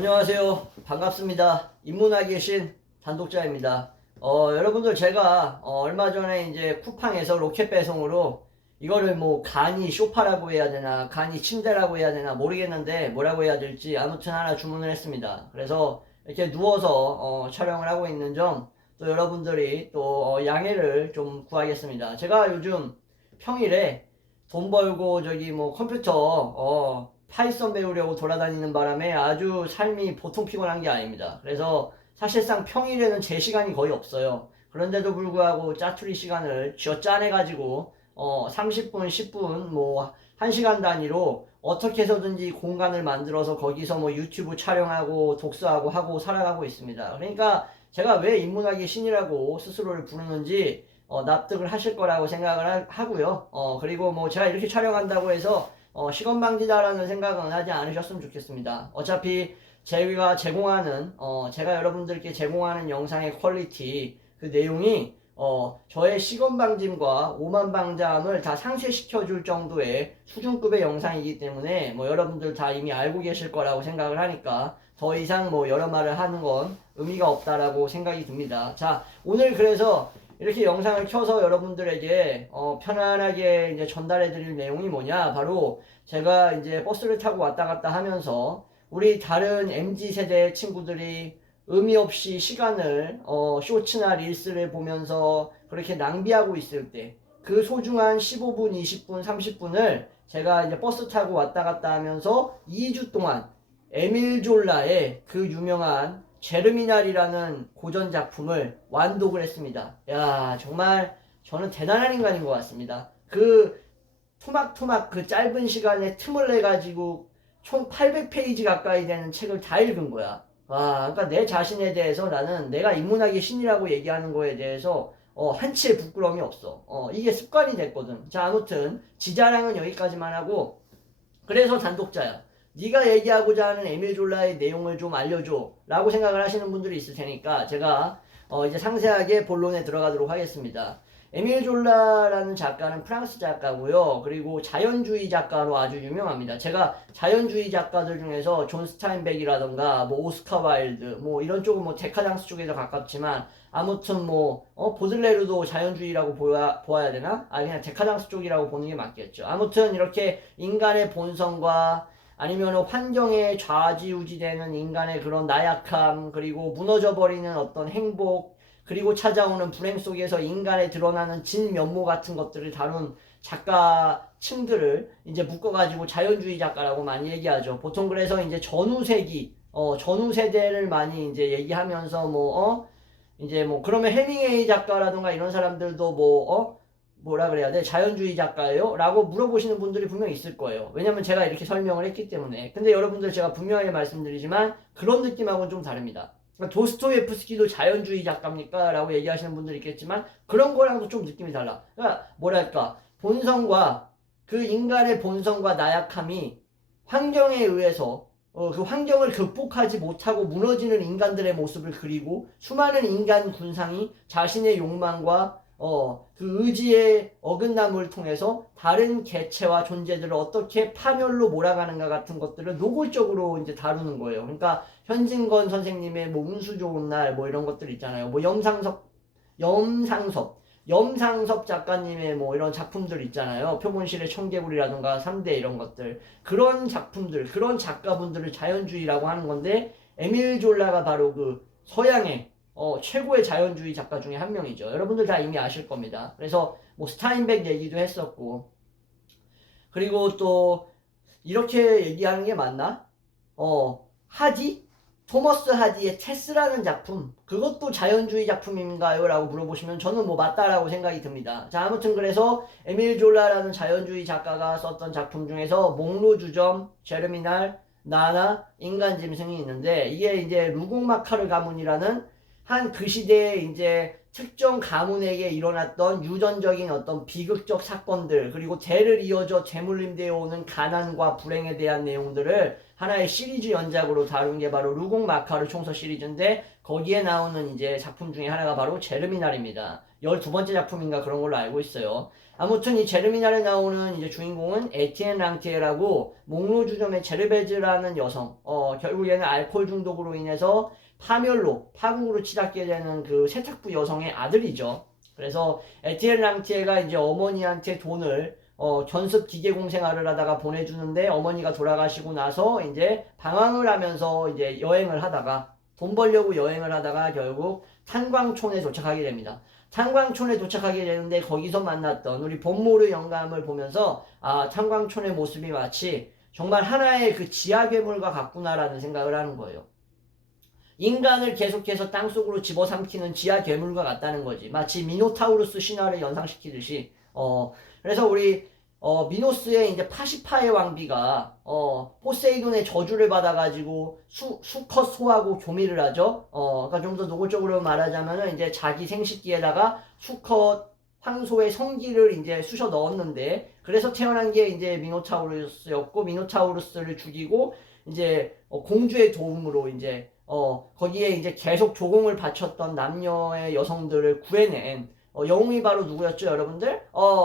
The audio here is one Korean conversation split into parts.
안녕하세요. 반갑습니다. 인문학의 신 단독자입니다. 여러분들 제가 얼마 전에 이제 쿠팡에서 로켓 배송으로 이거를 뭐 간이 쇼파라고 해야 되나 간이 침대라고 해야 되나 모르겠는데 뭐라고 해야 될지 아무튼 하나 주문을 했습니다. 그래서 이렇게 누워서 촬영을 하고 있는 점 또 여러분들이 또 양해를 좀 구하겠습니다. 제가 요즘 평일에 돈 벌고 저기 뭐 컴퓨터 파이썬 배우려고 돌아다니는 바람에 아주 삶이 보통 피곤한 게 아닙니다. 그래서 사실상 평일에는 제 시간이 거의 없어요. 그런데도 불구하고 짜투리 시간을 쥐어 짜내가지고 30분, 10분, 뭐 1시간 단위로 어떻게 해서든지 공간을 만들어서 거기서 뭐 유튜브 촬영하고 독서하고 하고 살아가고 있습니다. 그러니까 제가 왜 인문학의 신이라고 스스로를 부르는지 납득을 하실 거라고 생각을 하고요. 그리고 뭐 제가 이렇게 촬영한다고 해서 시건방지다라는 생각은 하지 않으셨으면 좋겠습니다. 어차피 제가 여러분들께 제공하는 영상의 퀄리티, 그 내용이, 저의 시건방짐과 오만방자함을 다 상쇄시켜 줄 정도의 수준급의 영상이기 때문에, 뭐, 여러분들 다 이미 알고 계실 거라고 생각을 하니까, 더 이상 뭐, 여러 말을 하는 건 의미가 없다라고 생각이 듭니다. 자, 오늘 그래서 이렇게 영상을 켜서 여러분들에게 편안하게 이제 전달해 드릴 내용이 뭐냐, 바로 제가 이제 버스를 타고 왔다 갔다 하면서 우리 다른 MZ세대 친구들이 의미 없이 시간을 쇼츠나 릴스를 보면서 그렇게 낭비하고 있을 때 그 소중한 15분, 20분, 30분을 제가 이제 버스 타고 왔다 갔다 하면서 2주 동안 에밀 졸라의 그 유명한 제르미날이라는 고전 작품을 완독을 했습니다. 야, 정말 저는 대단한 인간인 것 같습니다. 그 토막토막 그 짧은 시간에 틈을 내 가지고 총 800페이지 가까이 되는 책을 다 읽은 거야. 와, 그러니까 내 자신에 대해서 나는 내가 인문학의 신이라고 얘기하는 거에 대해서 한치의 부끄러움이 없어. 이게 습관이 됐거든. 자, 아무튼 지자랑은 여기까지만 하고, 그래서 단독자야. 네가 얘기하고자 하는 에밀 졸라의 내용을 좀 알려줘 라고 생각을 하시는 분들이 있을 테니까 제가 이제 상세하게 본론에 들어가도록 하겠습니다. 에밀 졸라라는 작가는 프랑스 작가고요. 그리고 자연주의 작가로 아주 유명합니다. 제가 자연주의 작가들 중에서 존 스타인백이라던가 뭐 오스카 와일드 뭐 이런 쪽은 뭐 데카장스 쪽에 더 가깝지만 아무튼 뭐 보들레르도 자연주의라고 보아야 되나? 그냥 데카장스 쪽이라고 보는 게 맞겠죠. 아무튼 이렇게 인간의 본성과 아니면 환경에 좌지우지되는 인간의 그런 나약함, 그리고 무너져버리는 어떤 행복, 그리고 찾아오는 불행 속에서 인간에 드러나는 진면모 같은 것들을 다룬 작가층들을 이제 묶어가지고 자연주의 작가라고 많이 얘기하죠. 보통 그래서 이제 전후세기, 전후세대를 많이 이제 얘기하면서 이제 뭐 그러면 해밍웨이 작가라든가 이런 사람들도 뭐라 그래야 돼? 자연주의 작가예요? 라고 물어보시는 분들이 분명히 있을 거예요. 왜냐면 제가 이렇게 설명을 했기 때문에. 근데 여러분들 제가 분명하게 말씀드리지만 그런 느낌하고는 좀 다릅니다. 그러니까 도스토예프스키도 자연주의 작가입니까? 라고 얘기하시는 분들이 있겠지만 그런 거랑도 좀 느낌이 달라. 그러니까 뭐랄까 본성과 그 인간의 본성과 나약함이 환경에 의해서 그 환경을 극복하지 못하고 무너지는 인간들의 모습을 그리고 수많은 인간 군상이 자신의 욕망과 그 의지의 어긋남을 통해서 다른 개체와 존재들을 어떻게 파멸로 몰아가는가 같은 것들을 노골적으로 이제 다루는 거예요. 그러니까 현진건 선생님의 뭐 운수 좋은 날 뭐 이런 것들 있잖아요. 뭐 염상섭 작가님의 뭐 이런 작품들 있잖아요. 표본실의 청개구리라든가 3대 이런 것들. 그런 작품들, 그런 작가분들을 자연주의라고 하는 건데 에밀 졸라가 바로 그 서양의 최고의 자연주의 작가 중에 한 명이죠. 여러분들 다 이미 아실 겁니다. 그래서 뭐 스타인백 얘기도 했었고, 그리고 또 이렇게 얘기하는 게 맞나? 토머스 하디의 테스라는 작품, 그것도 자연주의 작품인가요? 라고 물어보시면 저는 뭐 맞다라고 생각이 듭니다. 자, 아무튼 그래서 에밀 졸라라는 자연주의 작가가 썼던 작품 중에서 목로주점, 제르미날, 나나, 인간짐승이 있는데, 이게 이제 루공마카르 가문이라는 한 그 시대에 이제 특정 가문에게 일어났던 유전적인 어떤 비극적 사건들, 그리고 대를 이어져 되물림되어 오는 가난과 불행에 대한 내용들을 하나의 시리즈 연작으로 다룬 게 바로 루공 마카르 총서 시리즈인데 거기에 나오는 이제 작품 중에 하나가 바로 제르미날입니다. 12번째 작품인가 그런 걸로 알고 있어요. 아무튼 이 제르미날에 나오는 이제 주인공은 에티엔 랑티에라고 몽로주점의 제르베즈라는 여성, 결국에는 알코올 중독으로 인해서 파국으로 치닫게 되는 그 세탁부 여성의 아들이죠. 그래서 에티엔 랑티에가 이제 어머니한테 돈을 견습 기계공 생활을 하다가 보내주는데 어머니가 돌아가시고 나서 이제 방황을 하면서 이제 여행을 하다가 돈 벌려고 여행을 하다가 결국 탄광촌에 도착하게 됩니다. 탄광촌에 도착하게 되는데 거기서 만났던 우리 본모르 영감을 보면서 탄광촌의 모습이 마치 정말 하나의 그 지하 괴물과 같구나라는 생각을 하는 거예요. 인간을 계속해서 땅속으로 집어삼키는 지하 괴물과 같다는 거지. 마치 미노타우루스 신화를 연상시키듯이. 그래서 우리 미노스의 이제 파시파의 왕비가 포세이돈의 저주를 받아가지고 수컷 소하고 교미를 하죠. 그러니까 좀 더 노골적으로 말하자면은 이제 자기 생식기에다가 수컷 황소의 성기를 이제 쑤셔 넣었는데 그래서 태어난 게 이제 미노타우루스였고 미노타우루스를 죽이고 이제 공주의 도움으로 이제 거기에 이제 계속 조공을 바쳤던 남녀의 여성들을 구해낸 영웅이 바로 누구였죠, 여러분들?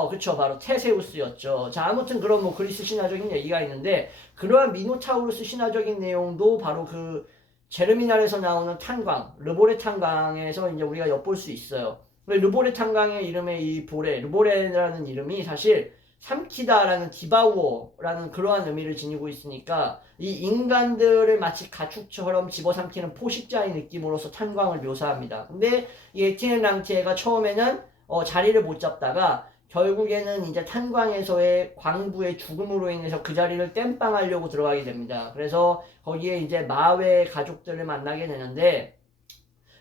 그쵸, 바로 테세우스였죠. 자, 아무튼 그런 뭐 그리스 신화적인 얘기가 있는데 그러한 미노타우루스 신화적인 내용도 바로 그 제르미날에서 나오는 탄광, 르보레 탄광에서 이제 우리가 엿볼 수 있어요. 르보레 탄광의 이름의 이 보레, 르보레라는 이름이 사실 삼키다라는 디바우어라는 그러한 의미를 지니고 있으니까 이 인간들을 마치 가축처럼 집어삼키는 포식자의 느낌으로서 탄광을 묘사합니다. 근데 이 에티엔 랑티에가 처음에는 자리를 못 잡다가 결국에는 이제 탄광에서의 광부의 죽음으로 인해서 그 자리를 땜빵하려고 들어가게 됩니다. 그래서 거기에 이제 마웨 가족들을 만나게 되는데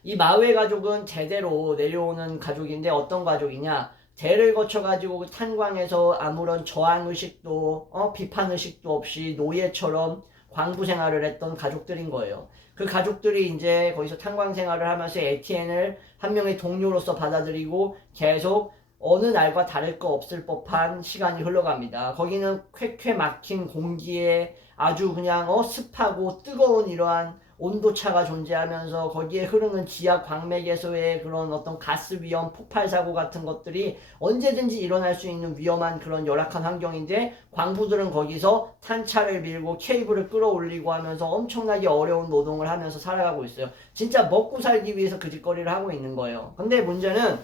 이 마웨 가족은 대대로 내려오는 가족인데 어떤 가족이냐? 대를 거쳐가지고 그 탄광에서 아무런 저항의식도 비판의식도 없이 노예처럼 광부 생활을 했던 가족들인 거예요. 그 가족들이 이제 거기서 탄광 생활을 하면서 에티엔을 한 명의 동료로서 받아들이고 계속 어느 날과 다를 거 없을 법한 시간이 흘러갑니다. 거기는 쾌쾌 막힌 공기에 아주 그냥 습하고 뜨거운 이러한 온도차가 존재하면서 거기에 흐르는 지하 광맥에서의 그런 어떤 가스 위험, 폭발 사고 같은 것들이 언제든지 일어날 수 있는 위험한 그런 열악한 환경인데 광부들은 거기서 탄차를 밀고 케이블을 끌어올리고 하면서 엄청나게 어려운 노동을 하면서 살아가고 있어요. 진짜 먹고 살기 위해서 그 짓거리를 하고 있는 거예요. 근데 문제는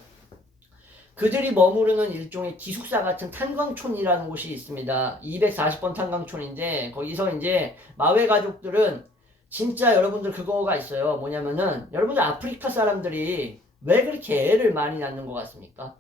그들이 머무르는 일종의 기숙사 같은 탄광촌이라는 곳이 있습니다. 240번 탄광촌인데 거기서 이제 마웨 가족들은 진짜 여러분들 그거가 있어요. 뭐냐면은 여러분들 아프리카 사람들이 왜 그렇게 애를 많이 낳는 것 같습니까?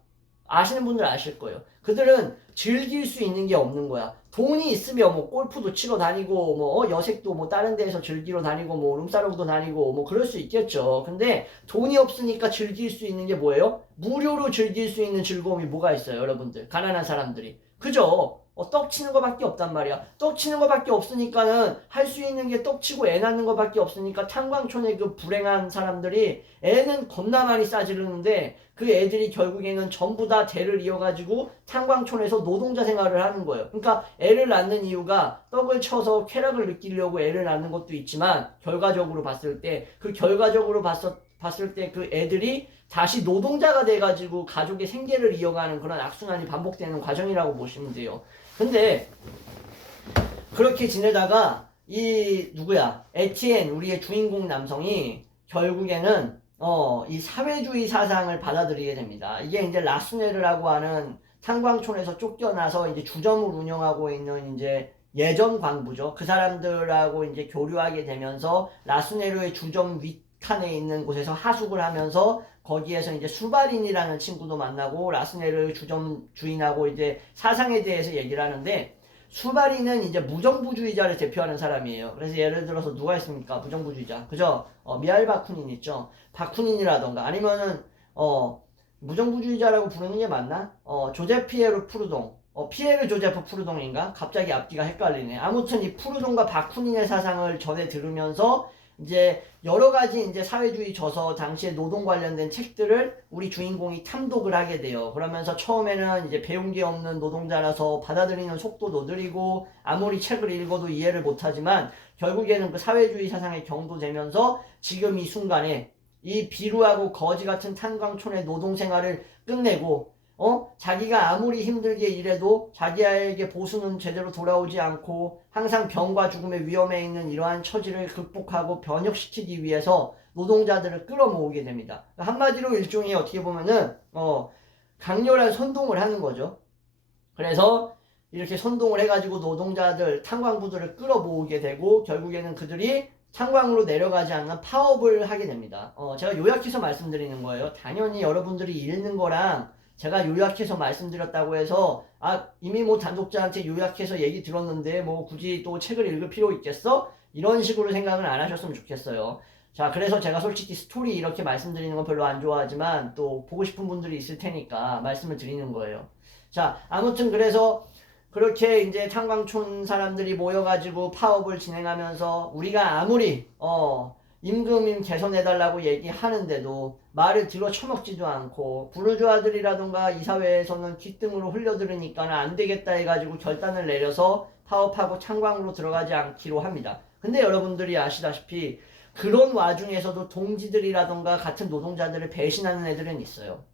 아시는 분들 아실 거예요. 그들은 즐길 수 있는 게 없는 거야. 돈이 있으면 뭐 골프도 치러 다니고 뭐 여색도 뭐 다른 데에서 즐기러 다니고 뭐 룸사롱도 다니고 뭐 그럴 수 있겠죠. 근데 돈이 없으니까 즐길 수 있는 게 뭐예요? 무료로 즐길 수 있는 즐거움이 뭐가 있어요, 여러분들? 가난한 사람들이. 그죠? 떡 치는 거밖에 없단 말이야. 떡 치는 거밖에 없으니까는 할 수 있는 게 떡 치고 애 낳는 거밖에 없으니까 탄광촌의 그 불행한 사람들이 애는 겁나 많이 싸지르는데 그 애들이 결국에는 전부 다 대를 이어가지고 탄광촌에서 노동자 생활을 하는 거예요. 그러니까 애를 낳는 이유가 떡을 쳐서 쾌락을 느끼려고 애를 낳는 것도 있지만 결과적으로 봤을 때 봤을 때 그 애들이 다시 노동자가 돼가지고 가족의 생계를 이어가는 그런 악순환이 반복되는 과정이라고 보시면 돼요. 근데 그렇게 지내다가 이 누구야? 에티엔 우리의 주인공 남성이 결국에는 이 사회주의 사상을 받아들이게 됩니다. 이게 이제 라스네르라고 하는 탄광촌에서 쫓겨나서 이제 주점을 운영하고 있는 이제 예전 광부죠. 그 사람들하고 이제 교류하게 되면서 라스네르의 주점 윗칸에 있는 곳에서 하숙을 하면서 거기에서 이제 수바린이라는 친구도 만나고 라스네르 주점 주인하고 이제 사상에 대해서 얘기를 하는데 수바린은 이제 무정부주의자를 대표하는 사람이에요. 그래서 예를 들어서 누가 있습니까? 무정부주의자. 그죠? 미하일 바쿠닌 있죠? 바쿠닌이라던가 아니면은 무정부주의자라고 부르는 게 맞나? 조제 피에르 푸르동. 피에르 조제프 푸르동인가? 갑자기 앞뒤가 헷갈리네. 아무튼 이 푸르동과 바쿠닌의 사상을 전해 들으면서 이제 여러 가지 이제 사회주의 저서 당시에 노동 관련된 책들을 우리 주인공이 탐독을 하게 돼요. 그러면서 처음에는 이제 배운 게 없는 노동자라서 받아들이는 속도도 느리고 아무리 책을 읽어도 이해를 못하지만 결국에는 그 사회주의 사상에 경도되면서 지금 이 순간에 이 비루하고 거지 같은 탄광촌의 노동 생활을 끝내고 자기가 아무리 힘들게 일해도 자기에게 보수는 제대로 돌아오지 않고 항상 병과 죽음의 위험에 있는 이러한 처지를 극복하고 변혁시키기 위해서 노동자들을 끌어모으게 됩니다. 한마디로 일종의 어떻게 보면은 강렬한 선동을 하는 거죠. 그래서 이렇게 선동을 해가지고 노동자들, 탄광부들을 끌어모으게 되고 결국에는 그들이 탄광으로 내려가지 않는 파업을 하게 됩니다. 제가 요약해서 말씀드리는 거예요. 당연히 여러분들이 읽는 거랑 제가 요약해서 말씀드렸다고 해서 이미 뭐 단독자한테 요약해서 얘기 들었는데 뭐 굳이 또 책을 읽을 필요 있겠어? 이런 식으로 생각을 안 하셨으면 좋겠어요. 자, 그래서 제가 솔직히 스토리 이렇게 말씀드리는 건 별로 안 좋아하지만 또 보고 싶은 분들이 있을 테니까 말씀을 드리는 거예요. 자, 아무튼 그래서 그렇게 이제 탄광촌 사람들이 모여가지고 파업을 진행하면서 우리가 아무리 임금 개선해달라고 얘기하는데도 말을 들어 처먹지도 않고 부르주아들이라던가 이 사회에서는 귓등으로 흘려들으니까 안 되겠다 해가지고 결단을 내려서 파업하고 탄광으로 들어가지 않기로 합니다. 근데 여러분들이 아시다시피 그런 와중에서도 동지들이라던가 같은 노동자들을 배신하는 애들은 있어요.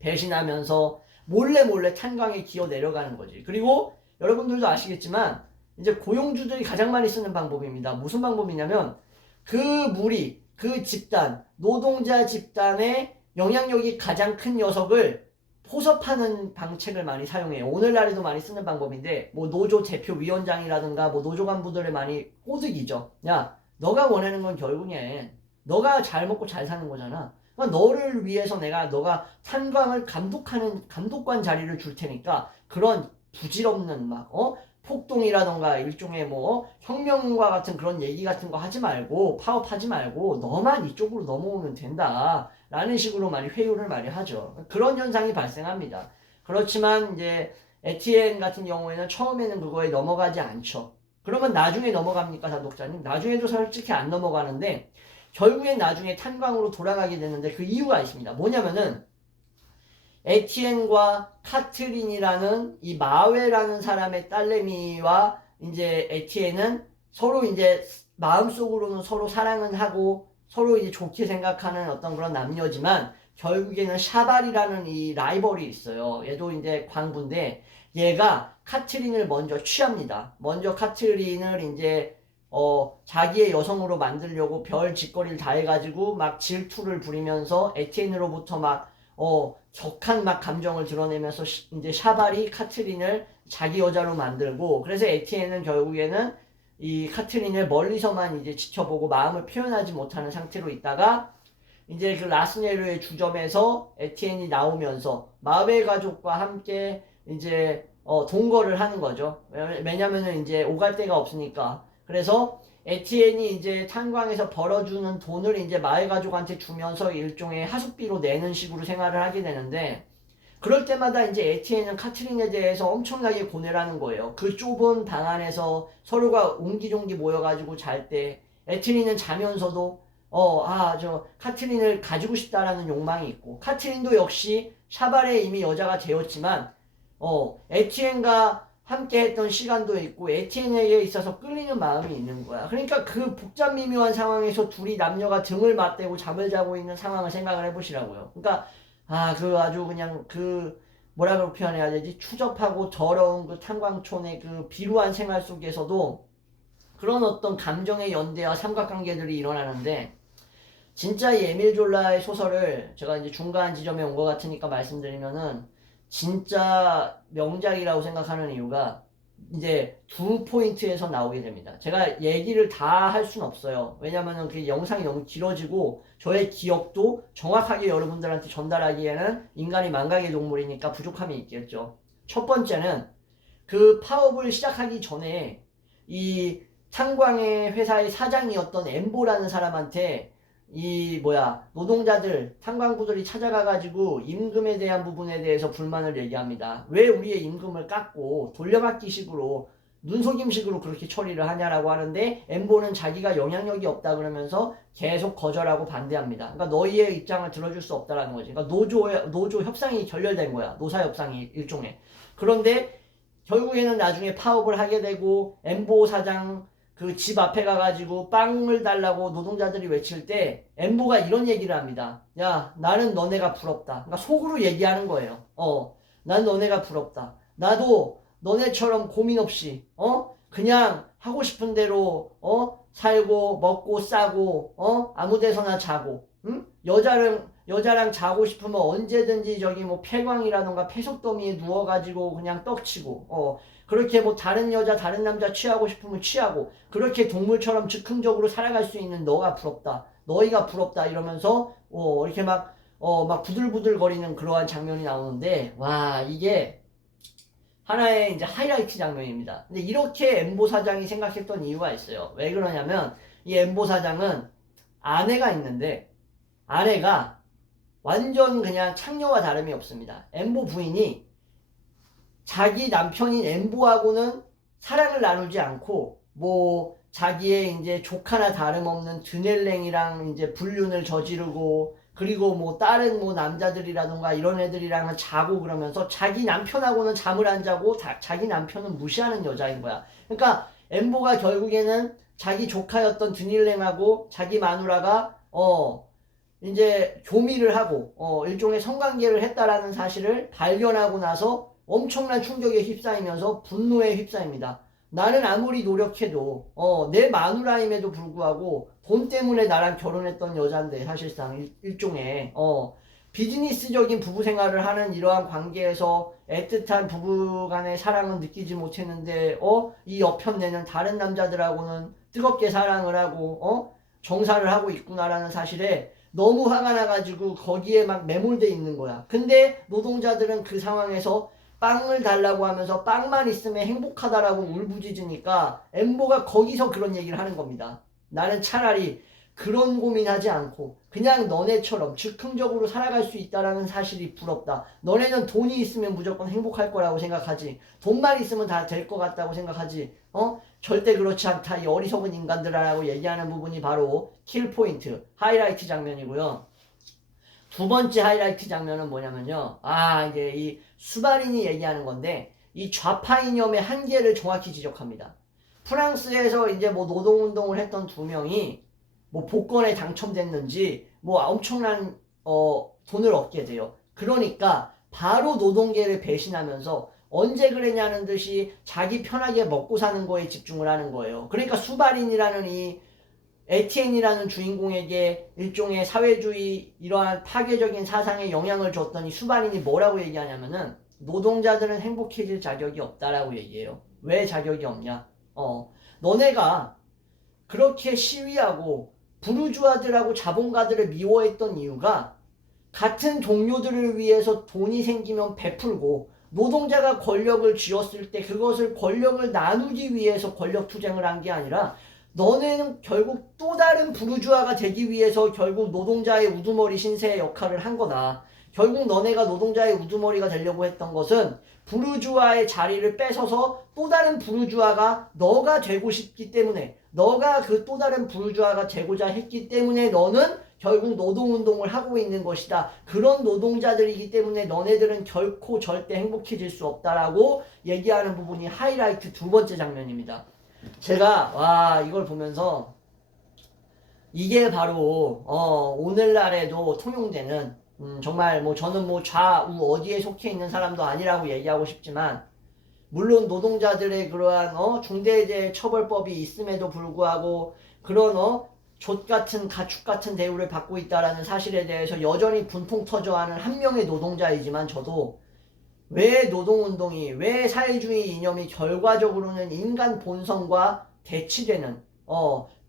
배신하면서 몰래 탄광에 기어 내려가는 거지. 그리고 여러분들도 아시겠지만 이제 고용주들이 가장 많이 쓰는 방법입니다. 무슨 방법이냐면 그 무리, 그 집단, 노동자 집단의 영향력이 가장 큰 녀석을 포섭하는 방책을 많이 사용해요. 오늘날에도 많이 쓰는 방법인데 뭐 노조 대표위원장이라든가 뭐 노조 간부들을 많이 꼬드기죠. 야, 너가 원하는 건 결국엔 너가 잘 먹고 잘 사는 거잖아. 그러니까 너를 위해서 너가 탄광을 감독하는 감독관 자리를 줄 테니까 그런 부질없는 폭동이라던가 일종의 혁명과 같은 그런 얘기 같은 거 하지 말고 파업하지 말고 너만 이쪽으로 넘어오면 된다 라는 식으로 많이 회유를 많이 하죠. 그런 현상이 발생합니다. 그렇지만 이제 에티엔 같은 경우에는 처음에는 그거에 넘어가지 않죠. 그러면 나중에 넘어갑니까, 단독자님? 나중에도 솔직히 안 넘어가는데 결국엔 나중에 탄광으로 돌아가게 되는데 그 이유가 있습니다. 뭐냐면은 에티엔과 카트린이라는 이 마웨라는 사람의 딸내미와 이제 에티엔은 서로 이제 마음속으로는 서로 사랑은 하고 서로 이제 좋게 생각하는 어떤 그런 남녀지만 결국에는 샤발이라는 이 라이벌이 있어요. 얘도 이제 광부인데 얘가 카트린을 먼저 취합니다. 먼저 카트린을 이제 자기의 여성으로 만들려고 별 짓거리를 다 해가지고 막 질투를 부리면서 에티엔으로부터 격한 감정을 드러내면서 이제 샤발이 카트린을 자기 여자로 만들고 그래서 에티엔은 결국에는 이 카트린을 멀리서만 이제 지켜보고 마음을 표현하지 못하는 상태로 있다가 이제 그 라스네르의 주점에서 에티엔이 나오면서 마웨 가족과 함께 이제 동거를 하는 거죠. 왜냐면은 이제 오갈 데가 없으니까. 그래서 에티엔이 이제 탄광에서 벌어주는 돈을 이제 마을 가족한테 주면서 일종의 하숙비로 내는 식으로 생활을 하게 되는데 그럴 때마다 이제 에티엔은 카트린에 대해서 엄청나게 고뇌를 하는 거예요. 그 좁은 방 안에서 서로가 옹기종기 모여가지고 잘 때 에티린은 자면서도 저 카트린을 가지고 싶다라는 욕망이 있고 카트린도 역시 샤발에 이미 여자가 되었지만 에티엔과 함께 했던 시간도 있고 에티엔에게 있어서 끌리는 마음이 있는 거야. 그러니까 그 복잡 미묘한 상황에서 둘이 남녀가 등을 맞대고 잠을 자고 있는 상황을 생각을 해보시라고요. 그러니까 그 아주 그냥 뭐라고 표현해야 되지? 추접하고 더러운 그 탄광촌의 그 비루한 생활 속에서도 그런 어떤 감정의 연대와 삼각관계들이 일어나는데 진짜 이 에밀 졸라의 소설을 제가 이제 중간 지점에 온 것 같으니까 말씀드리면은 진짜 명작이라고 생각하는 이유가 이제 두 포인트에서 나오게 됩니다. 제가 얘기를 다 할 수는 없어요. 왜냐면은 그 영상이 너무 길어지고 저의 기억도 정확하게 여러분들한테 전달하기에는 인간이 망각의 동물이니까 부족함이 있겠죠. 첫 번째는 그 파업을 시작하기 전에 이 탄광의 회사의 사장이었던 엠보라는 사람한테 노동자들, 탄광부들이 찾아가가지고 임금에 대한 부분에 대해서 불만을 얘기합니다. 왜 우리의 임금을 깎고 돌려받기식으로 눈속임식으로 그렇게 처리를 하냐라고 하는데 엠보는 자기가 영향력이 없다 그러면서 계속 거절하고 반대합니다. 그러니까 너희의 입장을 들어줄 수 없다라는 거지. 그러니까 노조 협상이 결렬된 거야. 노사 협상이 일종의. 그런데 결국에는 나중에 파업을 하게 되고 엠보 사장 그 집 앞에 가가지고 빵을 달라고 노동자들이 외칠 때 엠보가 이런 얘기를 합니다. 야, 나는 너네가 부럽다. 그러니까 속으로 얘기하는 거예요. 난 너네가 부럽다. 나도 너네처럼 고민 없이 그냥 하고 싶은 대로 살고 먹고 싸고 아무 데서나 자고 응? 여자랑 자고 싶으면 언제든지 저기 뭐 폐광이라던가 폐속더미에 누워가지고 그냥 떡치고 그렇게 뭐 다른 여자 다른 남자 취하고 싶으면 취하고 그렇게 동물처럼 즉흥적으로 살아갈 수 있는 너가 부럽다. 너희가 부럽다 이러면서 이렇게 막 부들부들 거리는 그러한 장면이 나오는데 와 이게 하나의 이제 하이라이트 장면입니다. 근데 이렇게 엠보 사장이 생각했던 이유가 있어요. 왜 그러냐면 이 엠보 사장은 아내가 있는데 아내가 완전 그냥 창녀와 다름이 없습니다. 엠보 부인이 자기 남편인 엠보하고는 사랑을 나누지 않고 뭐 자기의 이제 조카나 다름없는 드넬랭이랑 이제 불륜을 저지르고 그리고 뭐 다른 뭐 남자들이라던가 이런 애들이랑은 자고 그러면서 자기 남편하고는 잠을 안 자고 자기 남편은 무시하는 여자인 거야. 그러니까 엠보가 결국에는 자기 조카였던 드닐랭하고 자기 마누라가 이제 교미를 하고 일종의 성관계를 했다라는 사실을 발견하고 나서 엄청난 충격에 휩싸이면서 분노에 휩싸입니다. 나는 아무리 노력해도 내 마누라임에도 불구하고 돈 때문에 나랑 결혼했던 여잔데 사실상 일종의 비즈니스적인 부부 생활을 하는 이러한 관계에서 애틋한 부부 간의 사랑은 느끼지 못했는데 이 옆편내는 다른 남자들하고는 뜨겁게 사랑을 하고 정사를 하고 있구나라는 사실에 너무 화가 나가지고 거기에 막 매몰돼 있는 거야. 근데 노동자들은 그 상황에서 빵을 달라고 하면서 빵만 있으면 행복하다라고 울부짖으니까 엠보가 거기서 그런 얘기를 하는 겁니다. 나는 차라리 그런 고민하지 않고 그냥 너네처럼 즉흥적으로 살아갈 수 있다라는 사실이 부럽다. 너네는 돈이 있으면 무조건 행복할 거라고 생각하지. 돈만 있으면 다 될 것 같다고 생각하지. 절대 그렇지 않다. 이 어리석은 인간들아라고 얘기하는 부분이 바로 킬포인트, 하이라이트 장면이고요. 두 번째 하이라이트 장면은 뭐냐면요. 이게 이 수바린이 얘기하는 건데 이 좌파 이념의 한계를 정확히 지적합니다. 프랑스에서 이제 뭐 노동운동을 했던 두 명이 뭐 복권에 당첨됐는지 뭐 엄청난 돈을 얻게 돼요. 그러니까 바로 노동계를 배신하면서 언제 그랬냐는 듯이 자기 편하게 먹고 사는 거에 집중을 하는 거예요. 그러니까 수바린이라는 이 에티엔이라는 주인공에게 일종의 사회주의 이러한 파괴적인 사상에 영향을 줬더니 수바린이 뭐라고 얘기하냐면은 노동자들은 행복해질 자격이 없다라고 얘기해요. 왜 자격이 없냐? 너네가 그렇게 시위하고 부르주아들하고 자본가들을 미워했던 이유가 같은 동료들을 위해서 돈이 생기면 베풀고 노동자가 권력을 쥐었을 때 그것을 권력을 나누기 위해서 권력 투쟁을 한 게 아니라 너네는 결국 또 다른 부르주아가 되기 위해서 결국 노동자의 우두머리 신세의 역할을 한 거다. 결국 너네가 노동자의 우두머리가 되려고 했던 것은 부르주아의 자리를 뺏어서 또 다른 부르주아가 너가 되고 싶기 때문에 너가 그 또 다른 부르주아가 되고자 했기 때문에 너는 결국 노동운동을 하고 있는 것이다. 그런 노동자들이기 때문에 너네들은 결코 절대 행복해질 수 없다라고 얘기하는 부분이 하이라이트 두 번째 장면입니다. 제가 이걸 보면서 이게 바로 오늘날에도 통용되는 정말 뭐 저는 뭐 좌우 어디에 속해 있는 사람도 아니라고 얘기하고 싶지만 물론 노동자들의 그러한 중대재해 처벌법이 있음에도 불구하고 그런 족같은 가축같은 대우를 받고 있다라는 사실에 대해서 여전히 분통 터져하는 한 명의 노동자이지만 저도 왜 노동운동이 왜 사회주의 이념이 결과적으로는 인간 본성과 대치되는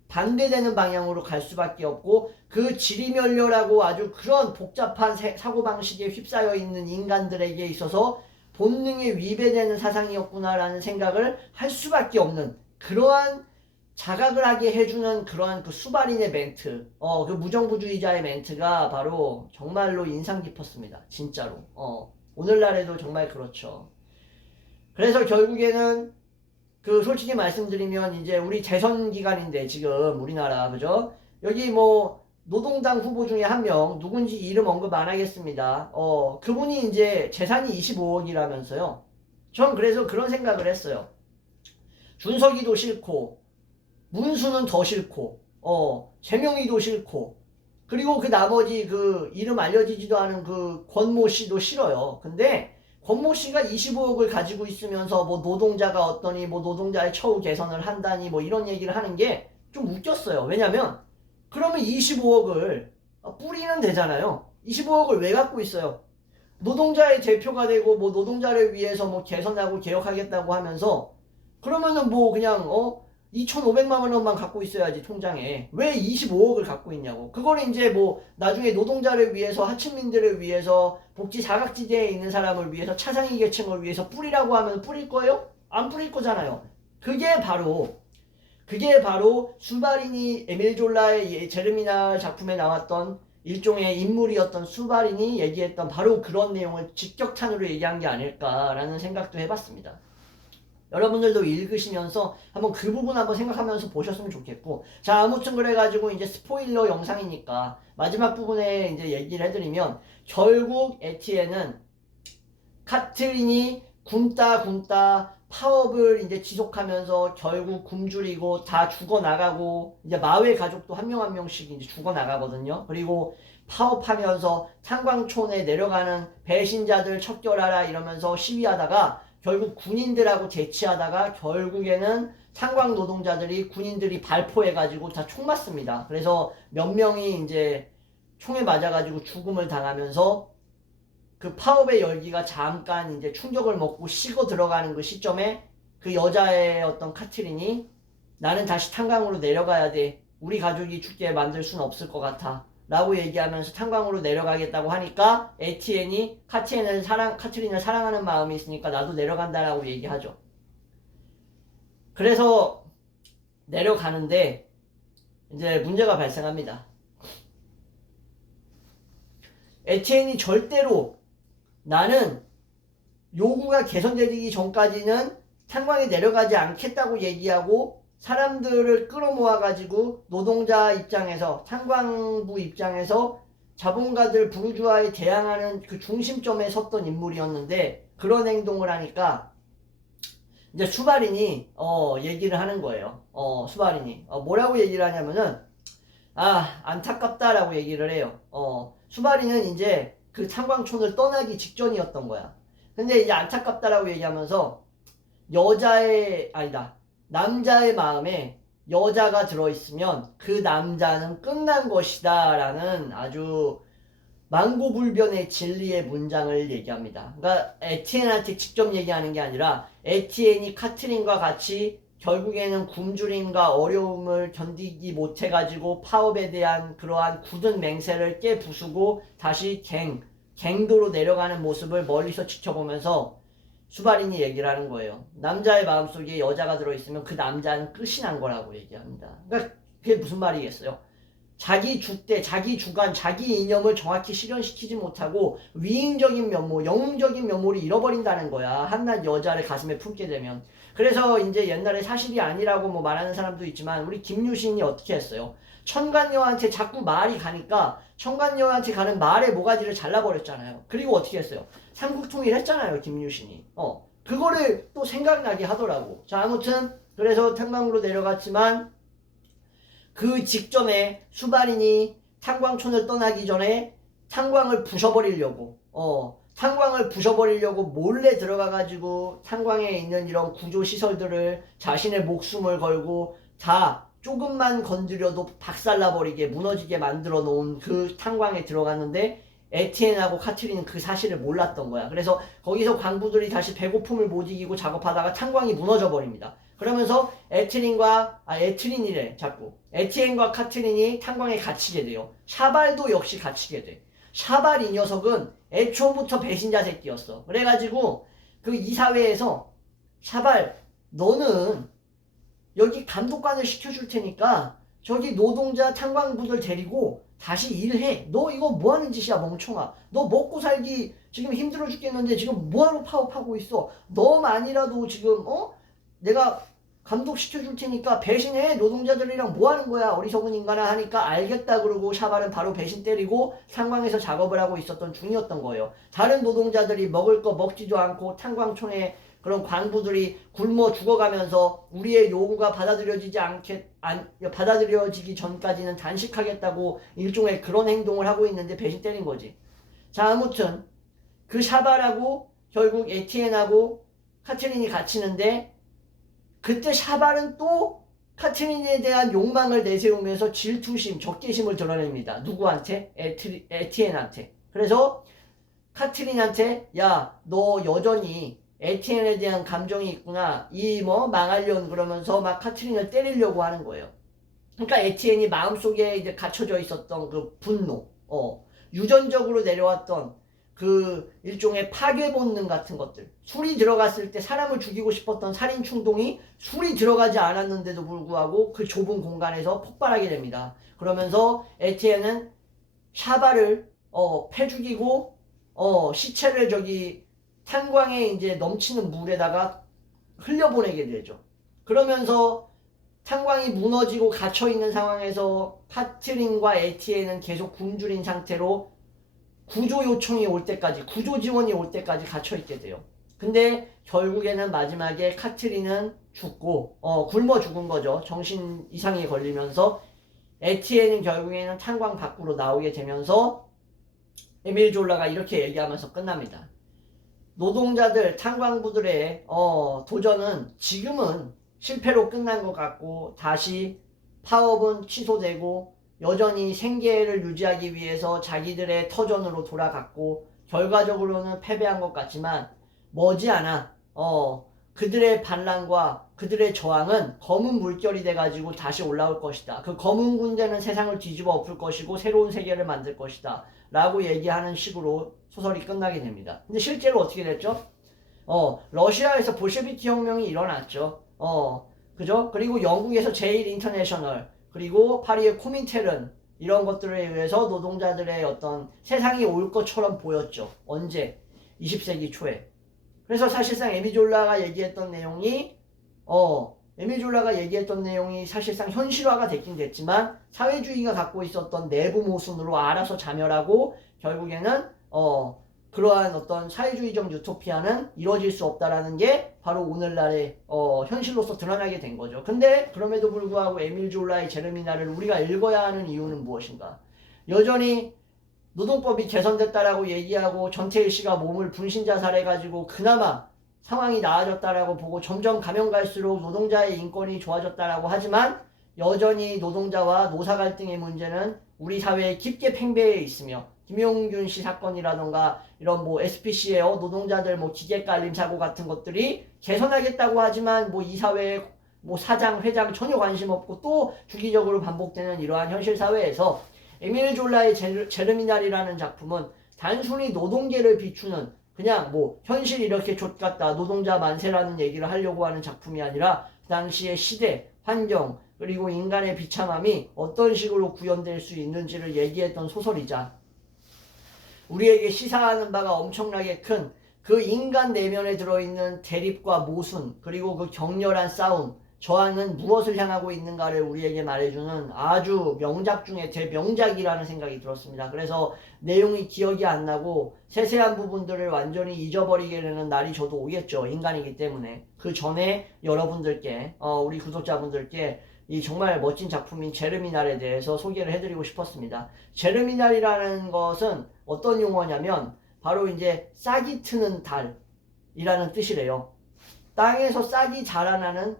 반대되는 방향으로 갈 수밖에 없고 그 지리멸렬하고 아주 그런 복잡한 사고방식에 휩싸여 있는 인간들에게 있어서 본능에 위배되는 사상이었구나라는 생각을 할 수밖에 없는 그러한 자각을 하게 해주는 그러한 그 수바린의 멘트 그 무정부주의자의 멘트가 바로 정말로 인상 깊었습니다. 진짜로 오늘날에도 정말 그렇죠. 그래서 결국에는 그 솔직히 말씀드리면 이제 우리 재선 기간인데 지금 우리나라 그죠? 여기 뭐 노동당 후보 중에 한 명 누군지 이름 언급 안 하겠습니다. 그분이 이제 재산이 25억이라면서요. 전 그래서 그런 생각을 했어요. 준석이도 싫고 문수는 더 싫고 재명이도 싫고 그리고 그 나머지 그 이름 알려지지도 않은 그 권모 씨도 싫어요. 근데 권모 씨가 25억을 가지고 있으면서 뭐 노동자가 어떠니 뭐 노동자의 처우 개선을 한다니 뭐 이런 얘기를 하는 게 좀 웃겼어요. 왜냐면 그러면 25억을 뿌리는 되잖아요. 25억을 왜 갖고 있어요? 노동자의 대표가 되고 뭐 노동자를 위해서 뭐 개선하고 개혁하겠다고 하면서 그러면은 뭐 그냥 2,500만 원만 갖고 있어야지 통장에 왜 25억을 갖고 있냐고. 그걸 이제 뭐 나중에 노동자를 위해서 하층민들을 위해서 복지 사각지대에 있는 사람을 위해서 차상위 계층을 위해서 뿌리라고 하면 뿌릴 거예요? 안 뿌릴 거잖아요. 그게 바로 수바리니 에밀 졸라의 제르미나 작품에 나왔던 일종의 인물이었던 수바린이 얘기했던 바로 그런 내용을 직격탄으로 얘기한 게 아닐까라는 생각도 해봤습니다. 여러분들도 읽으시면서 한번 그 부분 한번 생각하면서 보셨으면 좋겠고, 자, 아무튼 그래가지고 이제 스포일러 영상이니까 마지막 부분에 이제 얘기를 해드리면, 결국 에티엔은 카트린이 굶다 파업을 이제 지속하면서 결국 굶주리고 다 죽어나가고, 이제 마을 가족도 한 명 한 명씩 이제 죽어나가거든요. 그리고 파업하면서 탄광촌에 내려가는 배신자들 척결하라 이러면서 시위하다가 결국 군인들하고 대치하다가 결국에는 탄광 노동자들이 군인들이 발포해가지고 다 총 맞습니다. 그래서 몇 명이 이제 총에 맞아가지고 죽음을 당하면서 그 파업의 열기가 잠깐 이제 충격을 먹고 식어 들어가는 그 시점에 그 여자의 어떤 카트린이 나는 다시 탄광으로 내려가야 돼. 우리 가족이 죽게 만들 순 없을 것 같아. 라고 얘기하면서 탄광으로 내려가겠다고 하니까 에티엔이 카트린을 사랑하는 마음이 있으니까 나도 내려간다라고 얘기하죠. 그래서 내려가는데 이제 문제가 발생합니다. 에티엔이 절대로 나는 요구가 개선되기 전까지는 탄광에 내려가지 않겠다고 얘기하고 사람들을 끌어모아가지고 노동자 입장에서 탄광부 입장에서 자본가들 부르주아에 대항하는 그 중심점에 섰던 인물이었는데 그런 행동을 하니까 이제 수바린이 얘기를 하는 거예요. 수바린이 뭐라고 얘기를 하냐면은 안타깝다라고 얘기를 해요. 수바린은 이제 그 탄광촌을 떠나기 직전이었던 거야. 근데 이제 안타깝다라고 얘기하면서 남자의 마음에 여자가 들어있으면 그 남자는 끝난 것이다 라는 아주 망고불변의 진리의 문장을 얘기합니다. 그러니까 에티엔한테 직접 얘기하는 게 아니라 에티엔이 카트린과 같이 결국에는 굶주림과 어려움을 견디지 못해가지고 파업에 대한 그러한 굳은 맹세를 깨부수고 다시 갱도로 내려가는 모습을 멀리서 지켜보면서 수바린이 얘기를 하는 거예요. 남자의 마음속에 여자가 들어있으면 그 남자는 끝이 난 거라고 얘기합니다. 그러니까 그게 무슨 말이겠어요? 자기 주대, 자기 주관, 자기 이념을 정확히 실현시키지 못하고 위인적인 면모, 영웅적인 면모를 잃어버린다는 거야. 한낱 여자를 가슴에 품게 되면. 그래서 이제 옛날에 사실이 아니라고 뭐 말하는 사람도 있지만 우리 김유신이 어떻게 했어요? 천간여한테 자꾸 말이 가니까 천간여한테 가는 말의 모가지를 잘라버렸잖아요. 그리고 어떻게 했어요? 삼국통일 했잖아요, 김유신이. 그거를 또 생각나게 하더라고. 자, 아무튼 그래서 탄광으로 내려갔지만 그 직전에 수바린이 탄광촌을 떠나기 전에 탄광을 부셔버리려고 몰래 들어가가지고 탄광에 있는 이런 구조시설들을 자신의 목숨을 걸고 다 조금만 건드려도 박살나버리게 무너지게 만들어 놓은 그 탄광에 들어갔는데 에티엔하고 카트린은 그 사실을 몰랐던 거야. 그래서 거기서 광부들이 다시 배고픔을 못 이기고 작업하다가 탄광이 무너져 버립니다. 그러면서 에티엔과 카트린이 탄광에 갇히게 돼요. 샤발도 역시 갇히게 돼. 샤발 이 녀석은 애초부터 배신자 새끼였어. 그래가지고 그 이사회에서 샤발 너는 여기 감독관을 시켜줄 테니까 저기 노동자 탄광부들 데리고 다시 일해. 너 이거 뭐하는 짓이야 멍청아. 너 먹고 살기 지금 힘들어 죽겠는데 지금 뭐하러 파업하고 있어. 너만이라도 지금 내가 감독시켜 줄 테니까 배신해. 노동자들이랑 뭐 하는 거야 어리석은 인간아 하니까 알겠다 그러고 샤발은 바로 배신 때리고 탄광에서 작업을 하고 있었던 중이었던 거예요. 다른 노동자들이 먹을 거 먹지도 않고 탄광촌에 그런 광부들이 굶어 죽어가면서 우리의 요구가 받아들여지기 전까지는 단식하겠다고 일종의 그런 행동을 하고 있는데 배신 때린 거지. 자, 아무튼 그 샤발하고 결국 에티엔하고 카트린이 갇히는데 그때 샤발은 또 카트린에 대한 욕망을 내세우면서 질투심, 적개심을 드러냅니다. 누구한테? 에티엔한테. 그래서 카트린한테 야, 너 여전히 에티엔에 대한 감정이 있구나. 이 뭐 망할련 그러면서 막 카트린을 때리려고 하는 거예요. 그러니까 에티엔이 마음속에 이제 갇혀져 있었던 그 분노, 유전적으로 내려왔던 그 일종의 파괴 본능 같은 것들. 술이 들어갔을 때 사람을 죽이고 싶었던 살인 충동이 술이 들어가지 않았는데도 불구하고 그 좁은 공간에서 폭발하게 됩니다. 그러면서 에티엔은 샤바를 패 죽이고 시체를 저기 탄광에 이제 넘치는 물에다가 흘려보내게 되죠. 그러면서 탄광이 무너지고 갇혀있는 상황에서 카트린과 에티엔은 계속 굶주린 상태로 구조 요청이 올 때까지, 구조 지원이 올 때까지 갇혀있게 돼요. 근데 결국에는 마지막에 카트린은 죽고 굶어 죽은 거죠. 정신 이상이 걸리면서 에티엔은 결국에는 탄광 밖으로 나오게 되면서 에밀 졸라가 이렇게 얘기하면서 끝납니다. 노동자들, 탄광부들의 도전은 지금은 실패로 끝난 것 같고 다시 파업은 취소되고 여전히 생계를 유지하기 위해서 자기들의 터전으로 돌아갔고 결과적으로는 패배한 것 같지만 머지않아 그들의 반란과 그들의 저항은 검은 물결이 돼가지고 다시 올라올 것이다. 그 검은 군대는 세상을 뒤집어 엎을 것이고 새로운 세계를 만들 것이다. 라고 얘기하는 식으로 소설이 끝나게 됩니다. 근데 실제로 어떻게 됐죠? 러시아에서 볼셰비키 혁명이 일어났죠. 그죠? 그리고 영국에서 제일 인터내셔널, 그리고 파리의 코민테른, 이런 것들에 의해서 노동자들의 어떤 세상이 올 것처럼 보였죠. 언제? 20세기 초에. 그래서 사실상 에미졸라가 얘기했던 내용이 사실상 현실화가 됐긴 됐지만 사회주의가 갖고 있었던 내부 모순으로 알아서 자멸하고 결국에는 그러한 어떤 사회주의적 유토피아는 이루어질 수 없다라는 게 바로 오늘날의 현실로서 드러나게 된 거죠. 근데 그럼에도 불구하고 에밀 졸라의 제르미나를 우리가 읽어야 하는 이유는 무엇인가? 여전히 노동법이 개선됐다라고 얘기하고 전태일 씨가 몸을 분신자살해가지고 그나마 상황이 나아졌다라고 보고 점점 가면 갈수록 노동자의 인권이 좋아졌다라고 하지만 여전히 노동자와 노사 갈등의 문제는 우리 사회에 깊게 팽배해 있으며 김용균 씨 사건이라던가 이런 뭐 SPC의 노동자들 뭐 기계 깔림 사고 같은 것들이 개선하겠다고 하지만 뭐 이 사회에 뭐 사장, 회장 전혀 관심 없고 또 주기적으로 반복되는 이러한 현실 사회에서 에밀 졸라의 제르미날이라는 작품은 단순히 노동계를 비추는 그냥 뭐 현실 이렇게 좆같다 노동자 만세라는 얘기를 하려고 하는 작품이 아니라 당시의 시대, 환경 그리고 인간의 비참함이 어떤 식으로 구현될 수 있는지를 얘기했던 소설이자 우리에게 시사하는 바가 엄청나게 큰 그 인간 내면에 들어있는 대립과 모순 그리고 그 격렬한 싸움 저항은 무엇을 향하고 있는가를 우리에게 말해주는 아주 명작 중에 대명작이라는 생각이 들었습니다. 그래서 내용이 기억이 안 나고 세세한 부분들을 완전히 잊어버리게 되는 날이 저도 오겠죠. 인간이기 때문에. 그 전에 여러분들께 우리 구독자분들께 이 정말 멋진 작품인 제르미날에 대해서 소개를 해드리고 싶었습니다. 제르미날이라는 것은 어떤 용어냐면 바로 이제 싹이 트는 달이라는 뜻이래요. 땅에서 싹이 자라나는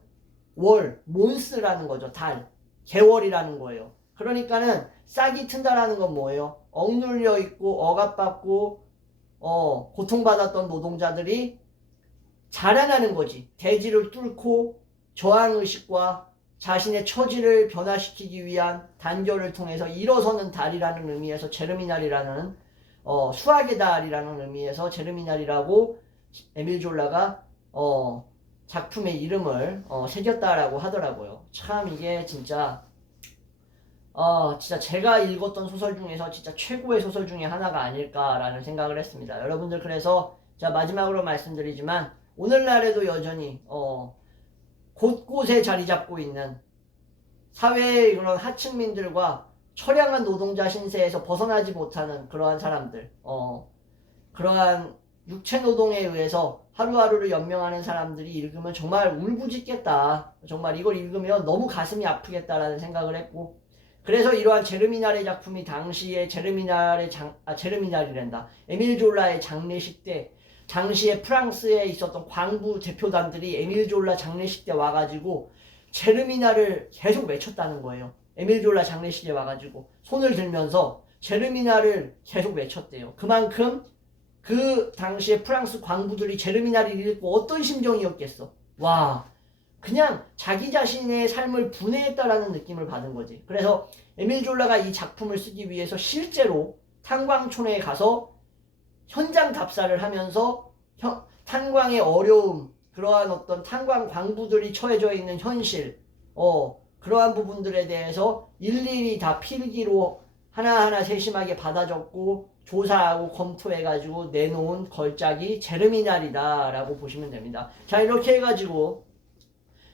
월, 몬스라는 거죠. 달, 개월이라는 거예요. 그러니까는 싹이 튼다라는 건 뭐예요? 억눌려 있고 억압받고 고통받았던 노동자들이 자라나는 거지. 대지를 뚫고 저항의식과 자신의 처지를 변화시키기 위한 단결을 통해서 일어서는 달이라는 의미에서 제르미날이라는 수학의 달이라는 의미에서 제르미날이라고 에밀 졸라가 작품의 이름을 새겼다라고 하더라고요. 참 이게 진짜 제가 읽었던 소설 중에서 진짜 최고의 소설 중에 하나가 아닐까라는 생각을 했습니다. 여러분들 그래서 자 마지막으로 말씀드리지만 오늘날에도 여전히 곳곳에 자리 잡고 있는 사회의 그런 하층민들과 처량한 노동자 신세에서 벗어나지 못하는 그러한 사람들, 그러한 육체 노동에 의해서 하루하루를 연명하는 사람들이 읽으면 정말 울부짖겠다. 정말 이걸 읽으면 너무 가슴이 아프겠다라는 생각을 했고, 그래서 이러한 제르미날의 작품이 당시에 제르미날이란다. 에밀 졸라의 장례식 때, 당시에 프랑스에 있었던 광부 대표단들이 에밀 졸라 장례식 때 와가지고 제르미날을 계속 외쳤다는 거예요. 에밀 졸라 장례식에 와가지고 손을 들면서 제르미날을 계속 외쳤대요. 그만큼 그 당시에 프랑스 광부들이 제르미날을 읽고 어떤 심정이었겠어. 와, 그냥 자기 자신의 삶을 분해했다라는 느낌을 받은 거지. 그래서 에밀 졸라가 이 작품을 쓰기 위해서 실제로 탄광촌에 가서 현장 답사를 하면서 탄광의 어려움, 그러한 어떤 탄광 광부들이 처해져 있는 현실, 그러한 부분들에 대해서 일일이 다 필기로 하나하나 세심하게 받아 적고 조사하고 검토해가지고 내놓은 걸작이 제르미날이다 라고 보시면 됩니다. 자, 이렇게 해가지고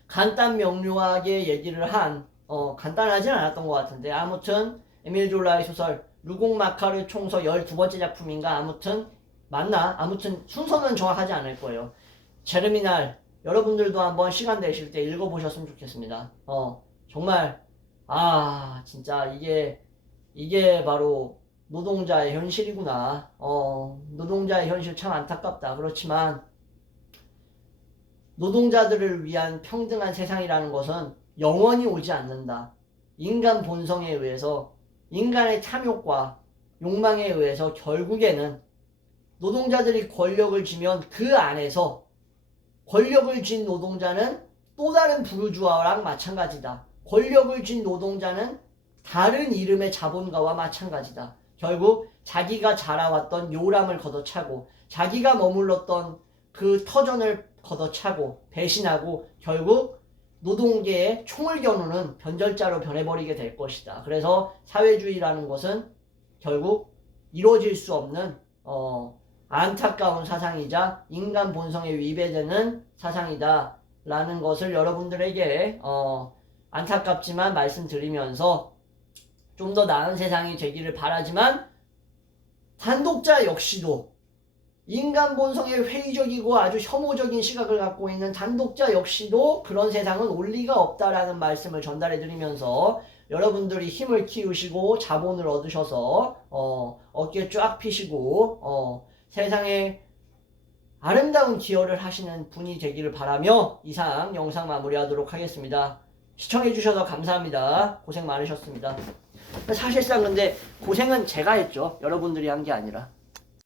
간단 명료하게 얘기를 한, 간단하진 않았던 것 같은데, 아무튼 에밀 졸라의 소설 루공 마카르 총서 12번째 작품인가, 아무튼 맞나? 아무튼 순서는 정확하지 않을 거예요. 제르미날, 여러분들도 한번 시간 되실 때 읽어보셨으면 좋겠습니다. 정말 진짜 이게 바로 노동자의 현실이구나. 노동자의 현실 참 안타깝다. 그렇지만 노동자들을 위한 평등한 세상이라는 것은 영원히 오지 않는다. 인간 본성에 의해서, 인간의 탐욕과 욕망에 의해서 결국에는 노동자들이 권력을 쥐면 그 안에서 권력을 쥔 노동자는 또 다른 부르주아랑 마찬가지다. 권력을 쥔 노동자는 다른 이름의 자본가와 마찬가지다. 결국 자기가 자라왔던 요람을 걷어차고 자기가 머물렀던 그 터전을 걷어차고 배신하고 결국 노동계에 총을 겨누는 변절자로 변해버리게 될 것이다. 그래서 사회주의라는 것은 결국 이루어질 수 없는 안타까운 사상이자 인간 본성에 위배되는 사상이다 라는 것을 여러분들에게 안타깝지만 말씀드리면서 좀 더 나은 세상이 되기를 바라지만, 단독자 역시도 인간 본성에 회의적이고 아주 혐오적인 시각을 갖고 있는 단독자 역시도 그런 세상은 올 리가 없다라는 말씀을 전달해 드리면서, 여러분들이 힘을 키우시고 자본을 얻으셔서 어깨 쫙 펴시고 세상에 아름다운 기여를 하시는 분이 되기를 바라며 이상 영상 마무리하도록 하겠습니다. 시청해 주셔서 감사합니다. 고생 많으셨습니다. 사실상 근데 고생은 제가 했죠. 여러분들이 한 게 아니라.